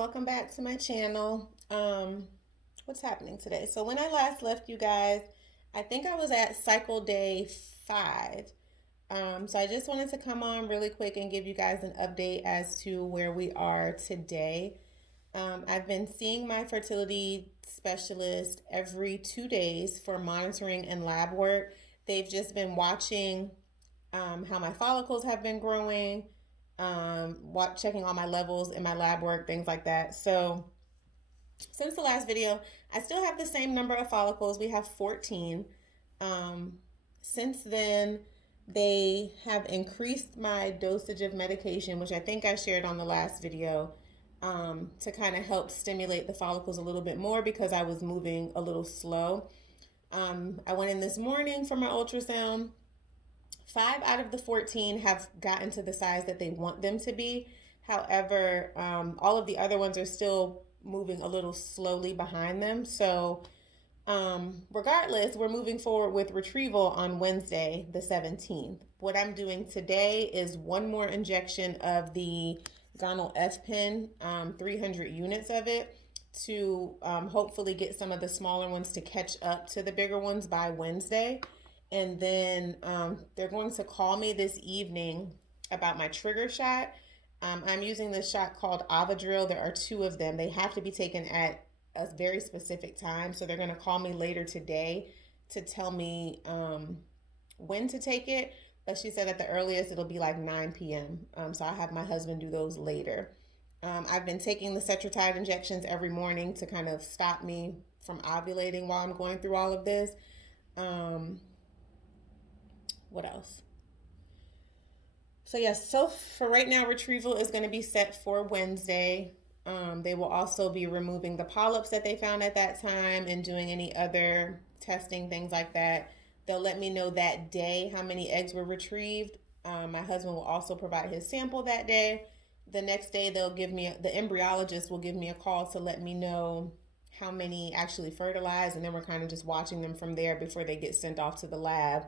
welcome back to my channel. What's happening today? So when I last left you guys, I think I was at cycle day 5. So I just wanted to come on really quick and give you guys an update as to where we are today. I've been seeing my fertility specialist every 2 days for monitoring and lab work. They've just been watching how my follicles have been growing, checking all my levels in my lab work, things like that. So since the last video, I still have the same number of follicles. We have 14. Um, since then, they have increased my dosage of medication, which I think I shared on the last video, to kind of help stimulate the follicles a little bit more because I was moving a little slow. I went in this morning for my ultrasound. 5 out of the 14 have gotten to the size that they want them to be. However, all of the other ones are still moving a little slowly behind them. So, regardless, we're moving forward with Retrieval on Wednesday, the 17th. What I'm doing today is one more injection of the Gonal F pen, 300 units of it, to hopefully get some of the smaller ones to catch up to the bigger ones by Wednesday. And then they're going to call me this evening about my trigger shot. I'm using this shot called Avadril. There are 2 of them. They have to be taken at a very specific time. So they're going to call me later today to tell me when to take it. But she said at the earliest it'll be like 9 p.m. So I'll have my husband do those later. I've been taking the Cetrotide injections every morning to kind of stop me from ovulating while I'm going through all of this. What else? So yes, so for right now, Retrieval is going to be set for Wednesday. They will also be removing the polyps that they found at that time and doing any other testing, things like that. They'll let me know that day how many eggs were retrieved. My husband will also provide his sample that day. The next day, the embryologist will give me a call to let me know how many actually fertilized, and then we're kind of just watching them from there before they get sent off to the lab.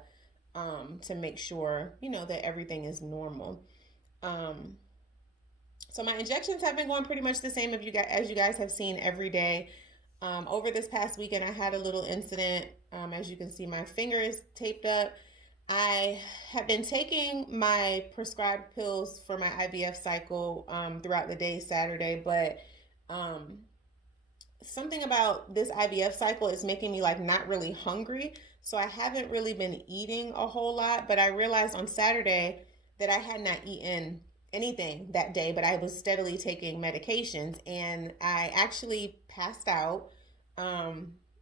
To make sure, that everything is normal. So my injections have been going pretty much the same as you guys have seen every day. Over this past weekend, I had a little incident. As you can see, my finger is taped up. I have been taking my prescribed pills for my IVF cycle throughout the day Saturday, but something about this IVF cycle is making me like not really hungry. So I haven't really been eating a whole lot, but I realized on Saturday that I had not eaten anything that day, but I was steadily taking medications and I actually passed out.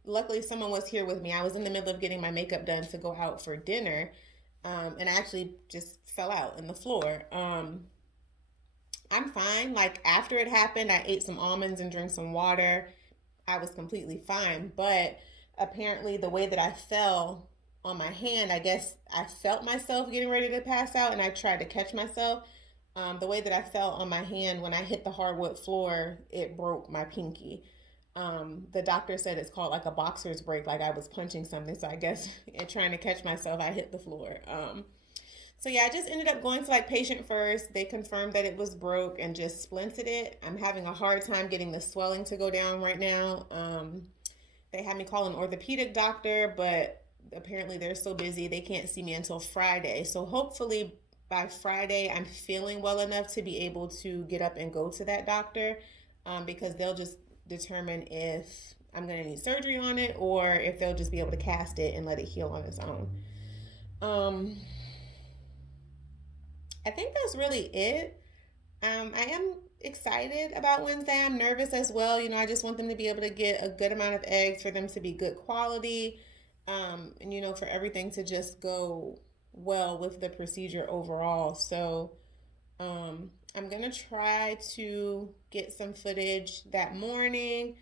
Luckily, someone was here with me. I was in the middle of getting my makeup done to go out for dinner, and I actually just fell out on the floor. I'm fine. Like after it happened, I ate some almonds and drank some water. I was completely fine, but apparently the way that I fell on my hand, I guess I felt myself getting ready to pass out and I tried to catch myself. The way that I fell on my hand when I hit the hardwood floor, it broke my pinky. The doctor said it's called like a boxer's break, like I was punching something. So I guess in trying to catch myself, I hit the floor. So yeah, I just ended up going to like patient first. They confirmed that it was broke and just splinted it. I'm having a hard time getting the swelling to go down right now. They had me call an orthopedic doctor, but apparently they're so busy they can't see me until Friday. So hopefully by Friday I'm feeling well enough to be able to get up and go to that doctor, because they'll just determine if I'm going to need surgery on it or if they'll just be able to cast it and let it heal on its own. I think that's really it. I am excited about Wednesday. I'm nervous as well. I just want them to be able to get a good amount of eggs, for them to be good quality, and, for everything to just go well with the procedure overall. So I'm going to try to get some footage that morning.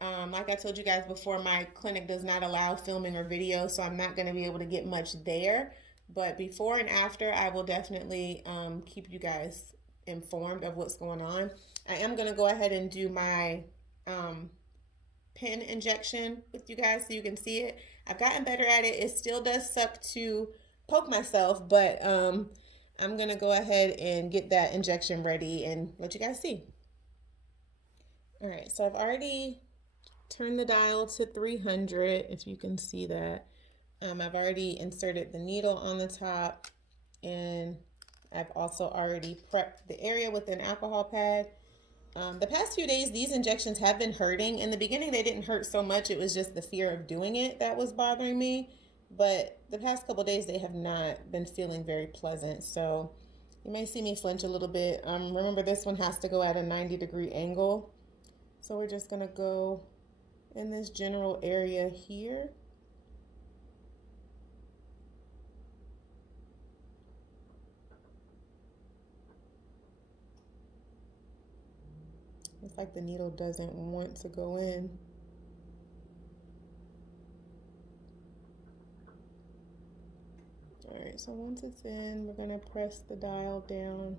Like I told you guys before, my clinic does not allow filming or video, so I'm not going to be able to get much there. But before and after, I will definitely keep you guys informed of what's going on. I am going to go ahead and do my pin injection with you guys so you can see it. I've gotten better at it. It still does suck to poke myself, but I'm going to go ahead and get that injection ready and let you guys see. All right, so I've already turned the dial to 300, if you can see that. I've already inserted the needle on the top, and I've also already prepped the area with an alcohol pad. The past few days, these injections have been hurting. In the beginning, they didn't hurt so much. It was just the fear of doing it that was bothering me. But the past couple days, they have not been feeling very pleasant. So you may see me flinch a little bit. Remember, this one has to go at a 90-degree angle. So we're just going to go in this general area here. It's like the needle doesn't want to go in. All right, so once it's in, we're gonna press the dial down.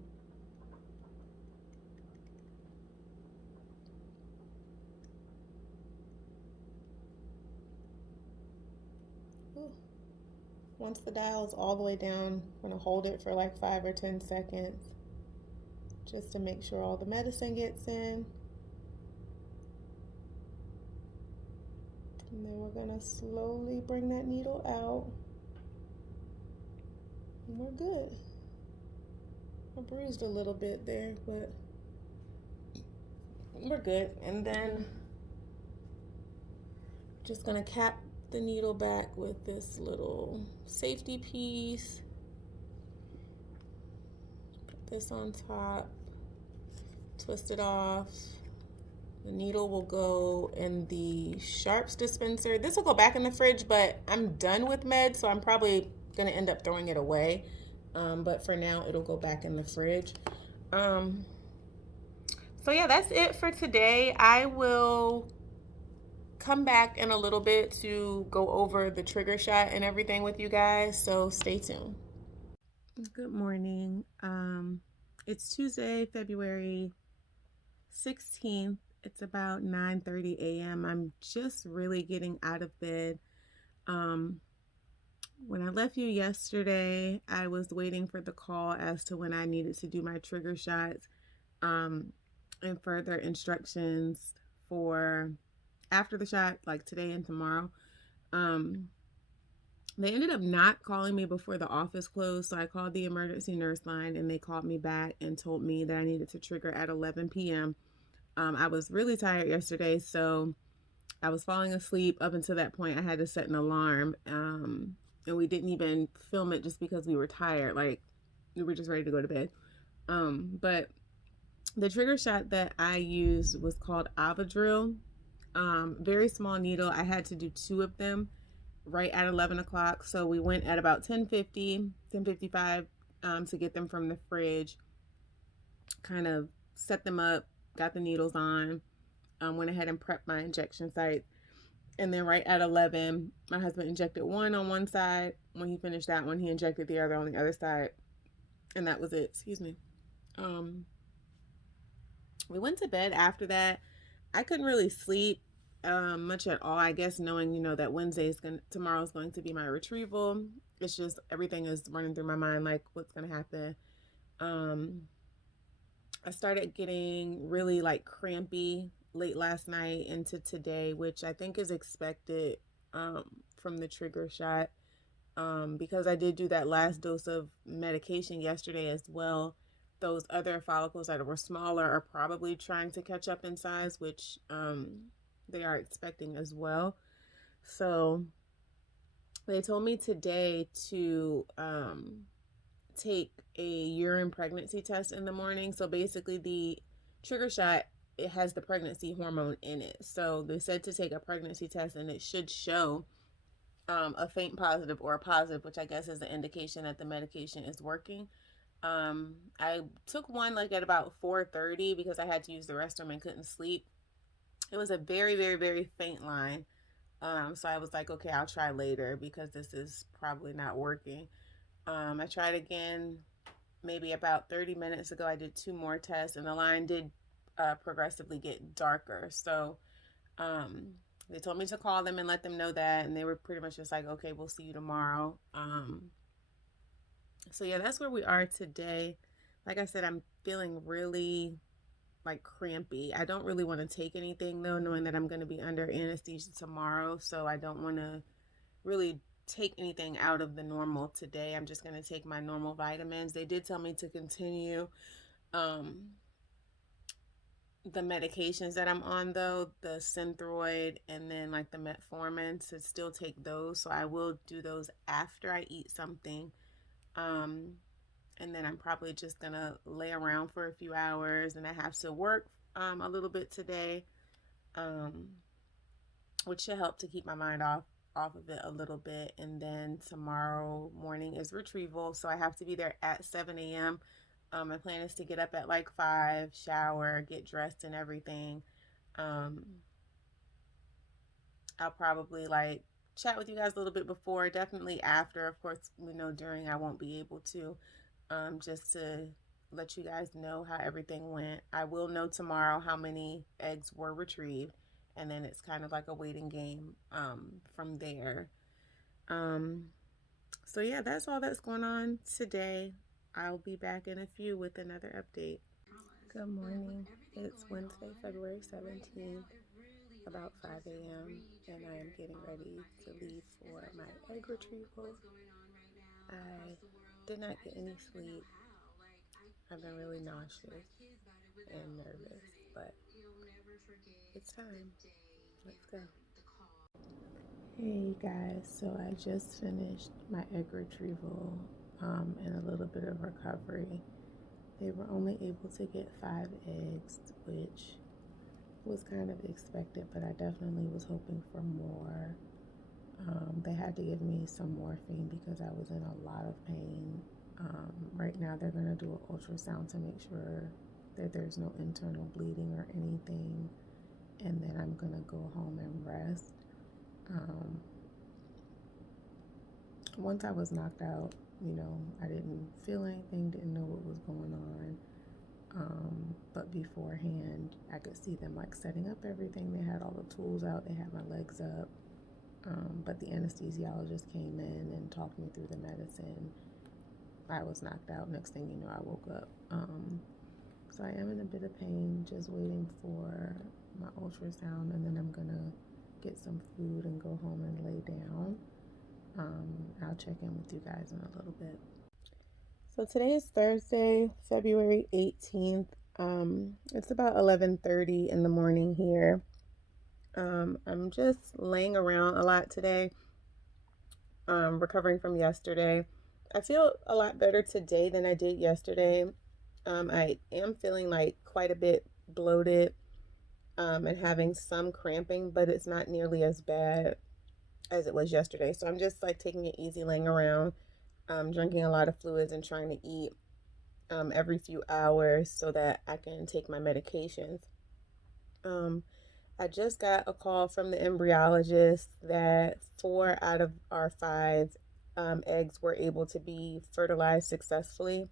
Ooh. Once the dial is all the way down, I'm gonna hold it for like 5 or 10 seconds just to make sure all the medicine gets in. And then we're gonna slowly bring that needle out. And we're good. I bruised a little bit there, but we're good. And then just gonna cap the needle back with this little safety piece. Put this on top, twist it off. The needle will go in the sharps dispenser. This will go back in the fridge, but I'm done with meds, so I'm probably gonna end up throwing it away. But for now, it'll go back in the fridge. So yeah, that's it for today. I will come back in a little bit to go over the trigger shot and everything with you guys, so stay tuned. Good morning. It's Tuesday, February 16th. It's about 9:30 a.m. I'm just really getting out of bed. When I left you yesterday, I was waiting for the call as to when I needed to do my trigger shots, and further instructions for after the shot, like today and tomorrow. They ended up not calling me before the office closed, so I called the emergency nurse line, and they called me back and told me that I needed to trigger at 11 p.m. I was really tired yesterday, so I was falling asleep up until that point. I had to set an alarm, and we didn't even film it just because we were tired. Like, we were just ready to go to bed. But the trigger shot that I used was called Avadril. Very small needle. I had to do 2 of them right at 11 o'clock. So we went at about 10:50, 10:55 to get them from the fridge. Kind of set them up, got the needles on, went ahead and prepped my injection site. And then right at 11, my husband injected one on one side. When he finished that one, he injected the other on the other side. And that was it. Excuse me. We went to bed after that. I couldn't really sleep much at all. I guess knowing, that tomorrow's going to be my retrieval. It's just everything is running through my mind, like what's going to happen. I started getting really like crampy late last night into today, which I think is expected from the trigger shot, because I did do that last dose of medication yesterday as well. Those other follicles that were smaller are probably trying to catch up in size, which they are expecting as well. So they told me today to take a urine pregnancy test in the morning. So basically the trigger shot, it has the pregnancy hormone in it. So they said to take a pregnancy test, and it should show a faint positive or a positive, which I guess is an indication that the medication is working. I took one like at about 4:30 because I had to use the restroom and couldn't sleep. It was a very, very, very faint line. So I was like, okay, I'll try later because this is probably not working. I tried again maybe about 30 minutes ago. I did 2 more tests, and the line did progressively get darker. So they told me to call them and let them know that, and they were pretty much just like, okay, we'll see you tomorrow. So yeah, that's where we are today. Like I said, I'm feeling really like crampy. I don't really want to take anything though, knowing that I'm going to be under anesthesia tomorrow. So I don't want to really take anything out of the normal today. I'm just going to take my normal vitamins. They did tell me to continue um, the medications that I'm on though, the Synthroid and then like the metformin, to still take those. So I will do those after I eat something. Um, and then I'm probably just gonna lay around for a few hours, and I have to work a little bit today, um, which should help to keep my mind off of it a little bit. And then tomorrow morning is retrieval, so I have to be there at 7 a.m. My plan is to get up at like 5, shower, get dressed and everything. Um, I'll probably like chat with you guys a little bit before, definitely after. Of course, we know during I won't be able to, just to let you guys know how everything went. I will know tomorrow how many eggs were retrieved, and then it's kind of like a waiting game from there. Um, so, yeah, that's all that's going on today. I'll be back in a few with another update. Good morning. It's Wednesday, February 17th, about 5 a.m., and I am getting ready to leave for my egg retrieval. I did not get any sleep. I've been really nauseous and nervous, but it's time. Let's go. Hey guys, so I just finished my egg retrieval and a little bit of recovery. They were only able to get 5 eggs, which was kind of expected, but I definitely was hoping for more. They had to give me some morphine because I was in a lot of pain. Right now, they're going to do an ultrasound to make sure that there's no internal bleeding or anything, and then I'm going to go home and rest. Once I was knocked out, I didn't feel anything, didn't know what was going on. But beforehand, I could see them like setting up everything. They had all the tools out, they had my legs up. But the anesthesiologist came in and talked me through the medicine. I was knocked out. Next thing you know, I woke up. So I am in a bit of pain, just waiting for my ultrasound, and then I'm gonna get some food and go home and lay down. I'll check in with you guys in a little bit. So today is Thursday, February 18th. It's about 11:30 in the morning here. I'm just laying around a lot today, recovering from yesterday. I feel a lot better today than I did yesterday. I am feeling like quite a bit bloated, and having some cramping, but it's not nearly as bad as it was yesterday. So I'm just like taking it easy, laying around, drinking a lot of fluids and trying to eat every few hours so that I can take my medications. I just got a call from the embryologist that 4 out of our 5 eggs were able to be fertilized successfully.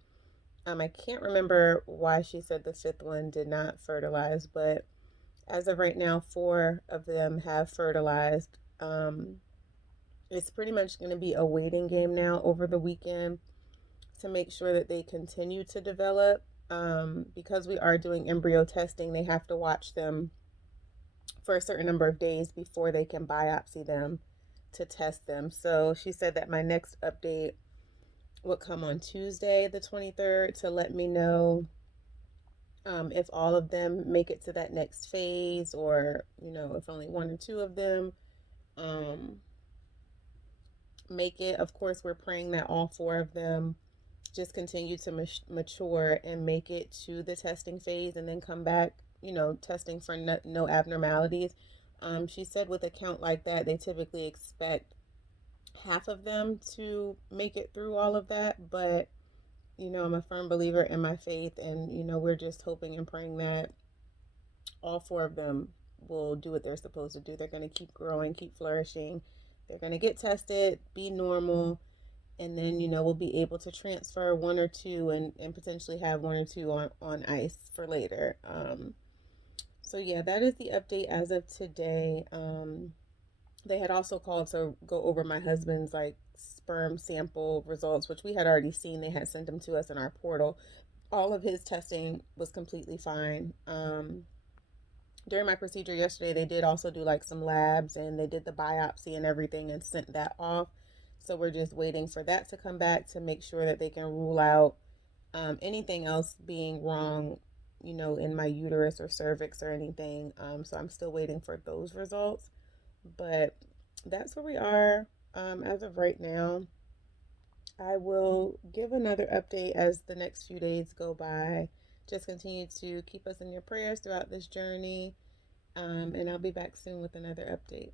I can't remember why she said the 5th one did not fertilize, but as of right now, 4 of them have fertilized. It's pretty much going to be a waiting game now over the weekend to make sure that they continue to develop. Because we are doing embryo testing, they have to watch them for a certain number of days before they can biopsy them to test them. So she said that my next update would come on Tuesday, the 23rd, to let me know if all of them make it to that next phase, or if only 1 or 2 of them make it. Of course, we're praying that all 4 of them just continue to mature and make it to the testing phase, and then come back, testing for no abnormalities. She said with a count like that, they typically expect half of them to make it through all of that. But, I'm a firm believer in my faith, and, we're just hoping and praying that all 4 of them will do what they're supposed to do. They're going to keep growing, keep flourishing. They're going to get tested, be normal, and then we'll be able to transfer 1 or 2 and potentially have 1 or 2 on ice for later. So yeah, that is the update as of today. They had also called to go over my husband's like sperm sample results, which we had already seen. They had sent them to us in our portal, all of his testing was completely fine. During my procedure yesterday, they did also do like some labs and they did the biopsy and everything and sent that off. So we're just waiting for that to come back to make sure that they can rule out anything else being wrong, in my uterus or cervix or anything. So I'm still waiting for those results. But that's where we are as of right now. I will give another update as the next few days go by. Just continue to keep us in your prayers throughout this journey. And I'll be back soon with another update.